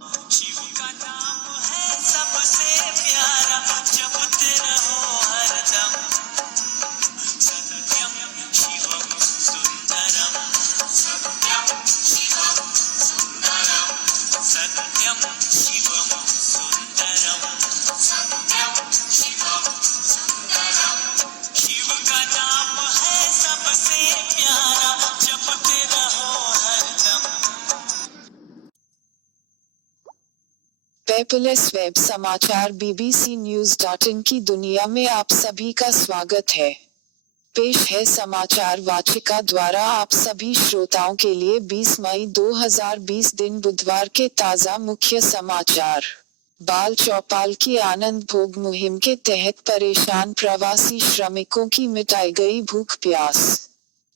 शिव का नाम है सबसे प्यारा, जपते रहो हरदम। सत्यम शिवम सुंदरम, सत्यम शिवम सुंदरम, सत्यम शिवम सुंदरम, सत्यम शिवम सुंदरम। शिव का नाम है सबसे प्यारा, जपते रहो हरदम। पेपरलेस वेब समाचार BBC News.in की दुनिया में आप सभी का स्वागत है। पेश है समाचार वाचिका द्वारा आप सभी श्रोताओं के लिए 20 मई 2020 दिन बुधवार के ताज़ा मुख्य समाचार। बाल चौपाल की आनंद भोग मुहिम के तहत परेशान प्रवासी श्रमिकों की मिटाई गई भूख प्यास।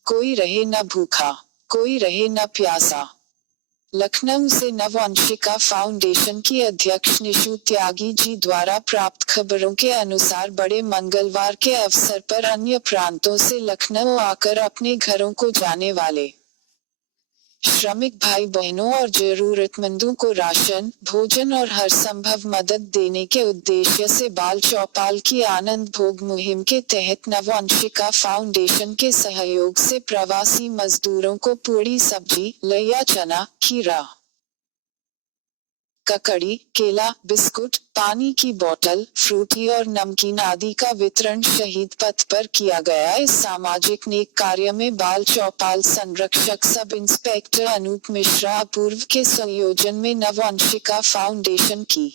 कोई रहे न भूखा, कोई रहे न प्यासा। लखनऊ से नववंशिका फाउंडेशन की अध्यक्ष निशु त्यागी जी द्वारा प्राप्त खबरों के अनुसार बड़े मंगलवार के अवसर पर अन्य प्रांतों से लखनऊ आकर अपने घरों को जाने वाले श्रमिक भाई बहनों और जरूरतमंदों को राशन, भोजन और हर संभव मदद देने के उद्देश्य से बाल चौपाल की आनंद भोग मुहिम के तहत नववंशिका फाउंडेशन के सहयोग से प्रवासी मजदूरों को पूड़ी सब्जी, लैया चना, खीरा, ककड़ी, केला, बिस्कुट, पानी की बोतल, फ्रूटी और नमकीन आदि का वितरण शहीद पथ पर किया गया। इस सामाजिक नेक कार्य में बाल चौपाल संरक्षक सब इंस्पेक्टर अनूप मिश्रा अपूर्व के संयोजन में नववंशिका फाउंडेशन की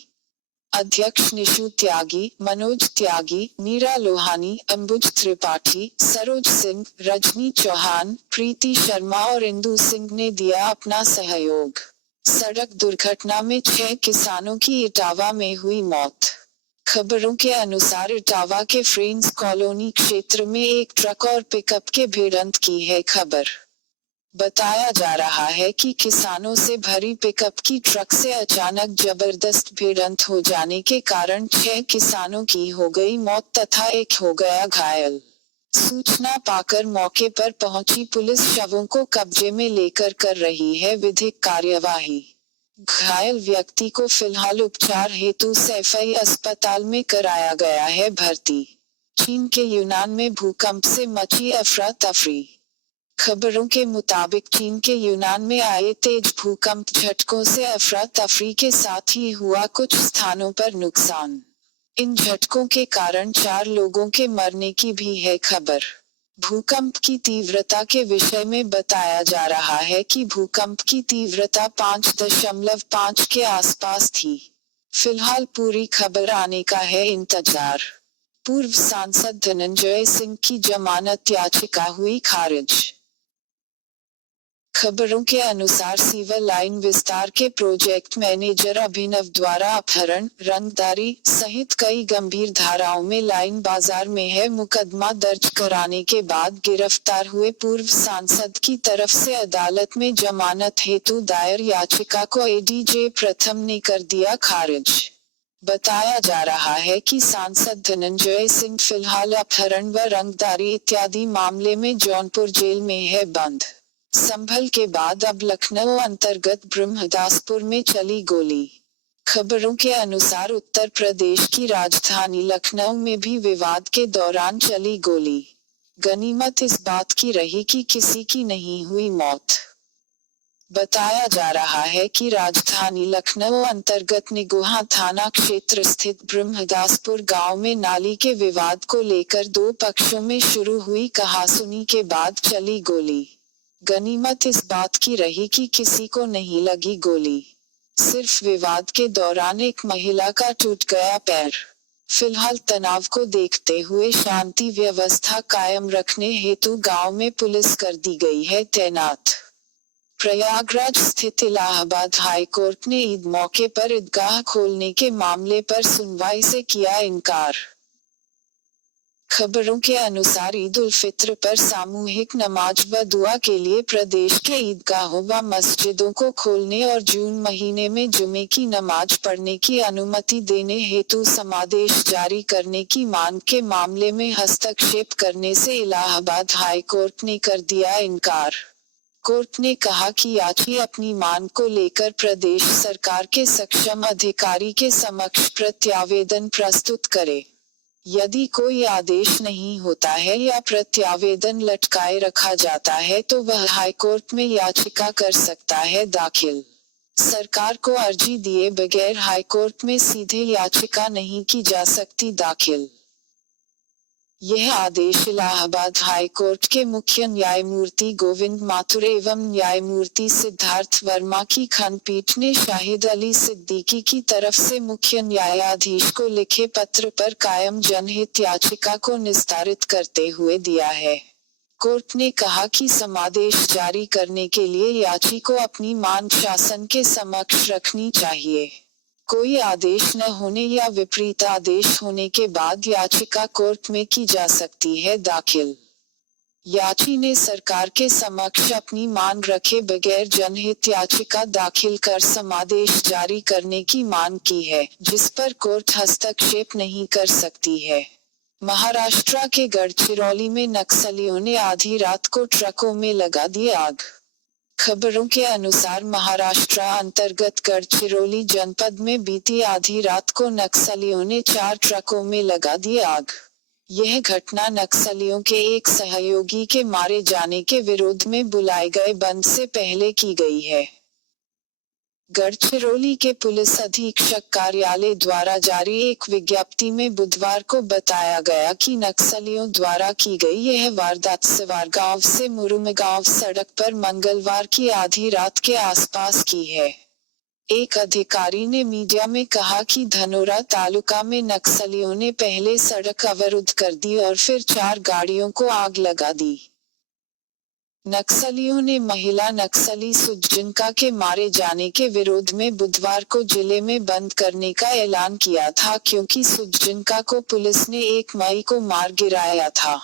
अध्यक्ष निशु त्यागी, मनोज त्यागी, मीरा लोहानी, अंबुज त्रिपाठी, सरोज सिंह, रजनी चौहान, प्रीति शर्मा और इंदु सिंह ने दिया अपना सहयोग। सड़क दुर्घटना में 6 किसानों की इटावा में हुई मौत। खबरों के अनुसार इटावा के फ्रेंड्स कॉलोनी क्षेत्र में एक ट्रक और पिकअप के भिड़ंत की है खबर। बताया जा रहा है कि किसानों से भरी पिकअप की ट्रक से अचानक जबरदस्त भिड़ंत हो जाने के कारण 6 किसानों की हो गई मौत तथा एक हो गया घायल। सूचना पाकर मौके पर पहुंची पुलिस शवों को कब्जे में लेकर कर रही है विधिक कार्यवाही। घायल व्यक्ति को फिलहाल उपचार हेतु सैफई अस्पताल में कराया गया है भर्ती। चीन के यूनान में भूकंप से मची अफरा तफरी। खबरों के मुताबिक चीन के यूनान में आए तेज भूकंप झटकों से अफरा तफरी के साथ ही हुआ कुछ स्थानों पर नुकसान। इन झटकों के कारण 4 लोगों के मरने की भी है खबर। भूकंप की तीव्रता के विषय में बताया जा रहा है कि भूकंप की तीव्रता 5.5 के आसपास थी। फिलहाल पूरी खबर आने का है इंतजार। पूर्व सांसद धनंजय सिंह की जमानत याचिका हुई खारिज। खबरों के अनुसार सीवर लाइन विस्तार के प्रोजेक्ट मैनेजर अभिनव द्वारा अपहरण, रंगदारी सहित कई गंभीर धाराओं में लाइन बाजार में है मुकदमा दर्ज कराने के बाद गिरफ्तार हुए पूर्व सांसद की तरफ से अदालत में जमानत हेतु दायर याचिका को एडीजे प्रथम ने कर दिया खारिज। बताया जा रहा है कि सांसद धनंजय सिंह फिलहाल अपहरण व रंगदारी इत्यादि मामले में जौनपुर जेल में है बंद। संभल के बाद अब लखनऊ अंतर्गत ब्रह्मदासपुर में चली गोली। खबरों के अनुसार उत्तर प्रदेश की राजधानी लखनऊ में भी विवाद के दौरान चली गोली। गनीमत इस बात की रही कि किसी की नहीं हुई मौत। बताया जा रहा है कि राजधानी लखनऊ अंतर्गत निगोहा थाना क्षेत्र स्थित ब्रह्मदासपुर गांव में नाली के विवाद को लेकर 2 पक्षों में शुरू हुई कहासुनी के बाद चली गोली। गनीमत इस बात की रही कि किसी को नहीं लगी गोली। सिर्फ विवाद के दौरान एक महिला का टूट गया पैर। फिलहाल तनाव को देखते हुए शांति व्यवस्था कायम रखने हेतु गांव में पुलिस कर दी गई है तैनात। प्रयागराज स्थित इलाहाबाद हाई कोर्ट ने ईद मौके पर ईदगाह खोलने के मामले पर सुनवाई से किया इनकार। खबरों के अनुसार ईद उल फित्र पर सामूहिक नमाज व दुआ के लिए प्रदेश के ईदगाहों व मस्जिदों को खोलने और जून महीने में जुमे की नमाज पढ़ने की अनुमति देने हेतु समादेश जारी करने की मांग के मामले में हस्तक्षेप करने से इलाहाबाद हाई कोर्ट ने कर दिया इनकार। कोर्ट ने कहा कि याची अपनी मांग को लेकर प्रदेश सरकार के सक्षम अधिकारी के समक्ष प्रत्यावेदन प्रस्तुत करे। यदि कोई आदेश नहीं होता है या प्रत्यावेदन लटकाए रखा जाता है तो वह हाईकोर्ट में याचिका कर सकता है दाखिल। सरकार को अर्जी दिए बगैर हाईकोर्ट में सीधे याचिका नहीं की जा सकती दाखिल। यह आदेश इलाहाबाद हाईकोर्ट के मुख्य न्यायमूर्ति गोविंद माथुर एवं न्यायमूर्ति सिद्धार्थ वर्मा की खंडपीठ ने शाहिद अली सिद्दीकी की तरफ से मुख्य न्यायाधीश को लिखे पत्र पर कायम जनहित याचिका को निस्तारित करते हुए दिया है। कोर्ट ने कहा कि समादेश जारी करने के लिए याची को अपनी मांग शासन के समक्ष रखनी चाहिए। कोई आदेश न होने या विपरीत आदेश होने के बाद याचिका कोर्ट में की जा सकती है दाखिल। याची ने सरकार के समक्ष अपनी मांग रखे बगैर जनहित याचिका दाखिल कर समादेश जारी करने की मांग की है, जिस पर कोर्ट हस्तक्षेप नहीं कर सकती है। महाराष्ट्र के गढ़चिरौली में नक्सलियों ने आधी रात को ट्रकों में लगा दी आग। खबरों के अनुसार महाराष्ट्र अंतर्गत गढ़चिरौली जनपद में बीती आधी रात को नक्सलियों ने 4 ट्रकों में लगा दी आग। यह घटना नक्सलियों के एक सहयोगी के मारे जाने के विरोध में बुलाए गए बंद से पहले की गई है। गढ़चिरौली के पुलिस अधीक्षक कार्यालय द्वारा जारी एक विज्ञप्ति में बुधवार को बताया गया कि नक्सलियों द्वारा की गई यह वारदात सवारगांव से मुरुमगांव सड़क पर मंगलवार की आधी रात के आसपास की है। एक अधिकारी ने मीडिया में कहा कि धनोरा तालुका में नक्सलियों ने पहले सड़क अवरुद्ध कर दी और फिर 4 गाड़ियों को आग लगा दी। नक्सलियों ने महिला नक्सली सुजजिनका के मारे जाने के विरोध में बुधवार को जिले में बंद करने का ऐलान किया था, क्योंकि सुजजिनका को पुलिस ने 1 मई को मार गिराया था।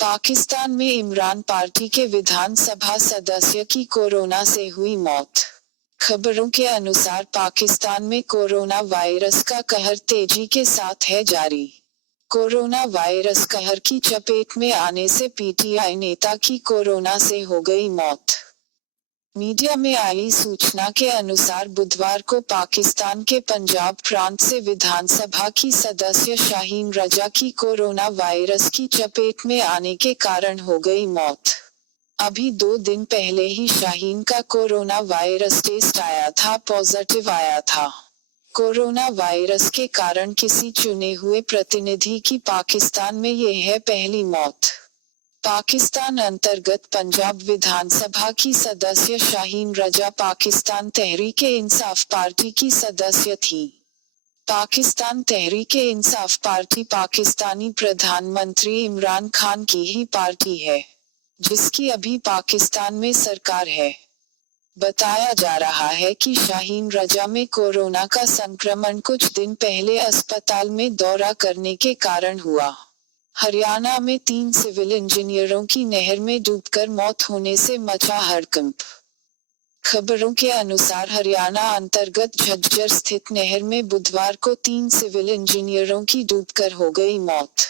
पाकिस्तान में इमरान पार्टी के विधानसभा सदस्य की कोरोना से हुई मौत। खबरों के अनुसार पाकिस्तान में कोरोना वायरस का कहर तेजी के साथ है जारी। कोरोना वायरस कहर की चपेट में आने से पीटीआई नेता की कोरोना से हो गई मौत। मीडिया में आई सूचना के अनुसार बुधवार को पाकिस्तान के पंजाब प्रांत से विधानसभा की सदस्य शाहीन रजा की कोरोना वायरस की चपेट में आने के कारण हो गई मौत। अभी 2 दिन पहले ही शाहीन का कोरोना वायरस टेस्ट आया था, पॉजिटिव आया था। कोरोना वायरस के कारण किसी चुने हुए प्रतिनिधि की पाकिस्तान में ये है पहली मौत। पाकिस्तान अंतर्गत पंजाब विधानसभा की सदस्य शाहीन रजा पाकिस्तान तहरीक-ए-इंसाफ पार्टी की सदस्य थी। पाकिस्तान तहरीक-ए-इंसाफ पार्टी पाकिस्तानी प्रधानमंत्री इमरान खान की ही पार्टी है, जिसकी अभी पाकिस्तान में सरकार है। बताया जा रहा है कि शाहीन रजा में कोरोना का संक्रमण कुछ दिन पहले अस्पताल में दौरा करने के कारण हुआ। हरियाणा में 3 सिविल इंजीनियरों की नहर में डूबकर मौत होने से मचा हड़कंप। खबरों के अनुसार हरियाणा अंतर्गत झज्जर स्थित नहर में बुधवार को 3 सिविल इंजीनियरों की डूबकर हो गई मौत।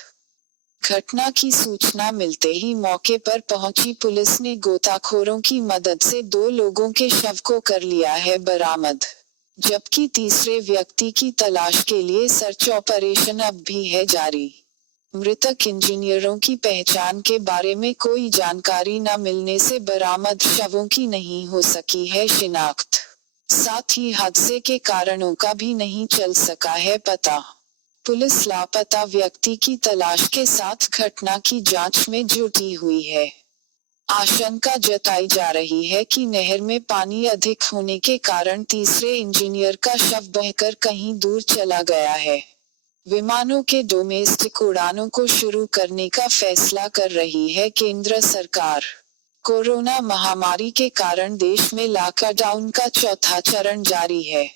घटना की सूचना मिलते ही मौके पर पहुंची पुलिस ने गोताखोरों की मदद से 2 लोगों के शव को कर लिया है बरामद, जबकि तीसरे व्यक्ति की तलाश के लिए सर्च ऑपरेशन अब भी है जारी। मृतक इंजीनियरों की पहचान के बारे में कोई जानकारी न मिलने से बरामद शवों की नहीं हो सकी है शिनाख्त। साथ ही हादसे के कारणों का भी नहीं चल सका है पता। पुलिस लापता व्यक्ति की तलाश के साथ घटना की जांच में जुटी हुई है। आशंका जताई जा रही है कि नहर में पानी अधिक होने के कारण तीसरे इंजीनियर का शव बहकर कहीं दूर चला गया है। विमानों के डोमेस्टिक उड़ानों को शुरू करने का फैसला कर रही है केंद्र सरकार। कोरोना महामारी के कारण देश में लॉकडाउन का 4था चरण जारी है।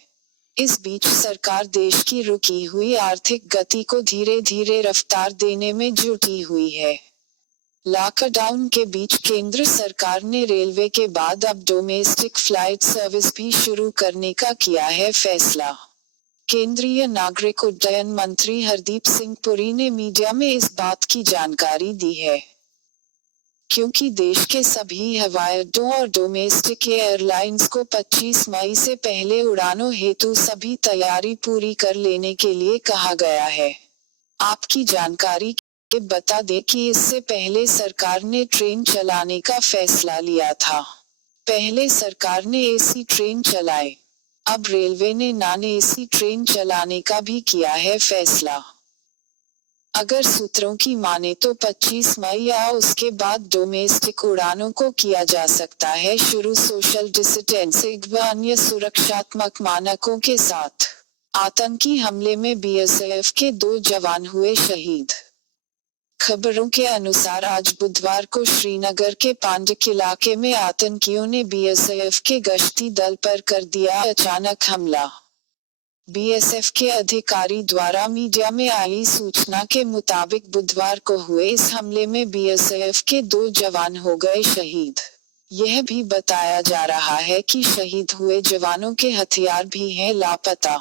इस बीच सरकार देश की रुकी हुई आर्थिक गति को धीरे धीरे रफ्तार देने में जुटी हुई है। लॉकडाउन के बीच केंद्र सरकार ने रेलवे के बाद अब डोमेस्टिक फ्लाइट सर्विस भी शुरू करने का किया है फैसला। केंद्रीय नागरिक उड्डयन मंत्री हरदीप सिंह पुरी ने मीडिया में इस बात की जानकारी दी है। क्योंकि देश के सभी हवाई अड्डों और डोमेस्टिक एयरलाइंस को 25 मई से पहले उड़ानों हेतु सभी तैयारी पूरी कर लेने के लिए कहा गया है। आपकी जानकारी के बता दें कि इससे पहले सरकार ने ट्रेन चलाने का फैसला लिया था। पहले सरकार ने एसी ट्रेन चलाए, अब रेलवे ने नॉन एसी ट्रेन चलाने का भी किया है फैसला। अगर सूत्रों की माने तो 25 मई या उसके बाद डोमेस्टिक उड़ानों को किया जा सकता है शुरू सोशल डिस्टेंसिंग व अन्य सुरक्षात्मक मानकों के साथ। आतंकी हमले में बीएसएफ के 2 जवान हुए शहीद। खबरों के अनुसार आज बुधवार को श्रीनगर के पांडक इलाके में आतंकियों ने बीएसएफ के गश्ती दल पर कर दिया अचानक हमला। बीएसएफ के अधिकारी द्वारा मीडिया में आई सूचना के मुताबिक बुधवार को हुए इस हमले में बीएसएफ के 2 जवान हो गए शहीद। यह भी बताया जा रहा है कि शहीद हुए जवानों के हथियार भी हैं लापता।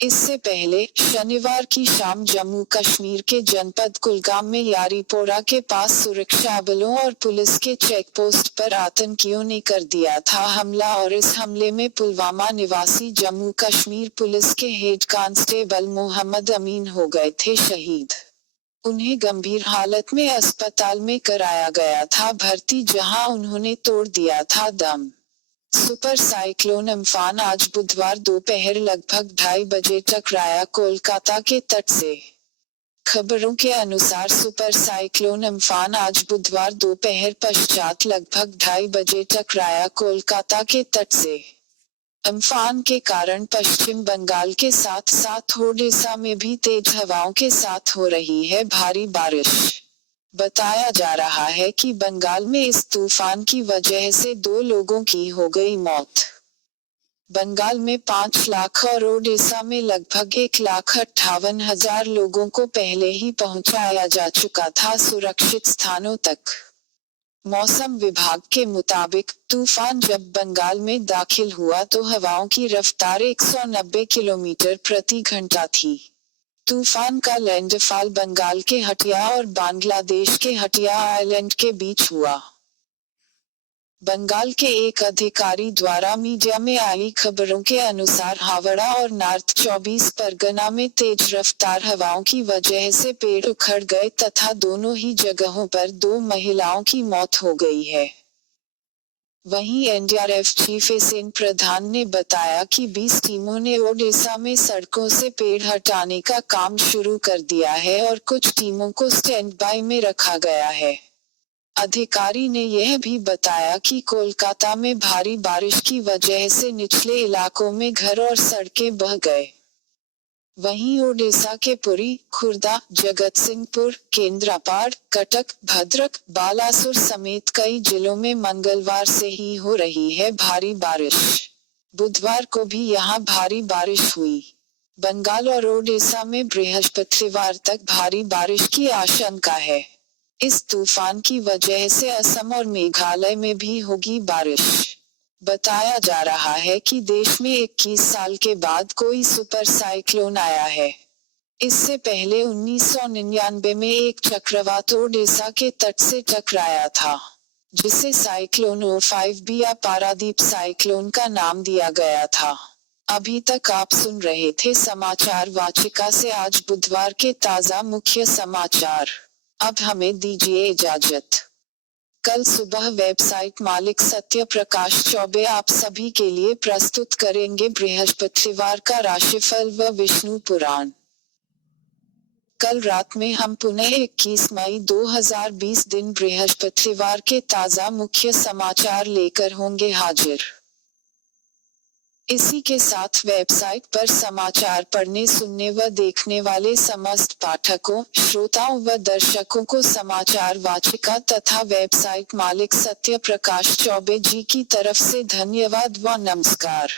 इससे पहले शनिवार की शाम जम्मू कश्मीर के जनपद कुलगाम में यारीपोरा के पास सुरक्षा बलों और पुलिस के चेकपोस्ट पर आतंकियों ने कर दिया था हमला और इस हमले में पुलवामा निवासी जम्मू कश्मीर पुलिस के हेड कांस्टेबल मोहम्मद अमीन हो गए थे शहीद। उन्हें गंभीर हालत में अस्पताल में कराया गया था भर्ती, जहां उन्होंने तोड़ दिया था दम। सुपर साइक्लोन अम्फान आज बुधवार दोपहर लगभग 2:30 बजे टकराया कोलकाता के तट से। खबरों के अनुसार सुपर साइक्लोन अम्फान आज बुधवार दोपहर पश्चात लगभग 2:30 बजे टकराया कोलकाता के तट से। अम्फान के कारण पश्चिम बंगाल के साथ साथ ओडिशा में भी तेज हवाओं के साथ हो रही है भारी बारिश। बताया जा रहा है कि बंगाल में इस तूफान की वजह से 2 लोगों की हो गई मौत। बंगाल में 5 लाख और ओडिशा में लगभग 1,58,000 लोगों को पहले ही पहुंचाया जा चुका था सुरक्षित स्थानों तक। मौसम विभाग के मुताबिक तूफान जब बंगाल में दाखिल हुआ तो हवाओं की रफ्तार 190 किलोमीटर प्रति घंटा थी। तूफान का लैंडफॉल बंगाल के हटिया और बांग्लादेश के हटिया आइलैंड के बीच हुआ। बंगाल के एक अधिकारी द्वारा मीडिया में आई खबरों के अनुसार हावड़ा और नॉर्थ 24 परगना में तेज रफ्तार हवाओं की वजह से पेड़ उखड़ गए तथा दोनों ही जगहों पर 2 महिलाओं की मौत हो गई है। वहीं एनडीआरएफ चीफ एसएन प्रधान ने बताया कि 20 टीमों ने ओडिशा में सड़कों से पेड़ हटाने का काम शुरू कर दिया है और कुछ टीमों को स्टैंड बाय में रखा गया है। अधिकारी ने यह भी बताया कि कोलकाता में भारी बारिश की वजह से निचले इलाकों में घर और सड़कें बह गए। वहीं ओडिशा के पुरी, खुर्दा, जगतसिंहपुर, केंद्रापाड़, कटक, भद्रक, बालासुर समेत कई जिलों में मंगलवार से ही हो रही है भारी बारिश। बुधवार को भी यहां भारी बारिश हुई। बंगाल और ओडिशा में बृहस्पतिवार तक भारी बारिश की आशंका है। इस तूफान की वजह से असम और मेघालय में भी होगी बारिश। बताया जा रहा है कि देश में 21 साल के बाद कोई सुपर साइक्लोन आया है। इससे पहले 1999 में एक चक्रवात ओडिशा के तट से टकराया था, जिसे साइक्लोन O5B या पारादीप साइक्लोन का नाम दिया गया था। अभी तक आप सुन रहे थे समाचार वाचिका से आज बुधवार के ताजा मुख्य समाचार। अब हमें दीजिए इजाजत। कल सुबह वेबसाइट मालिक सत्य प्रकाश चौबे आप सभी के लिए प्रस्तुत करेंगे बृहस्पतिवार का राशिफल व विष्णु पुराण। कल रात में हम पुनः 21 मई 2020 दिन बृहस्पतिवार के ताजा मुख्य समाचार लेकर होंगे हाजिर। इसी के साथ वेबसाइट पर समाचार पढ़ने, सुनने व देखने वाले समस्त पाठकों, श्रोताओं व दर्शकों को समाचार वाचिका तथा वेबसाइट मालिक सत्य प्रकाश चौबे जी की तरफ से धन्यवाद व नमस्कार।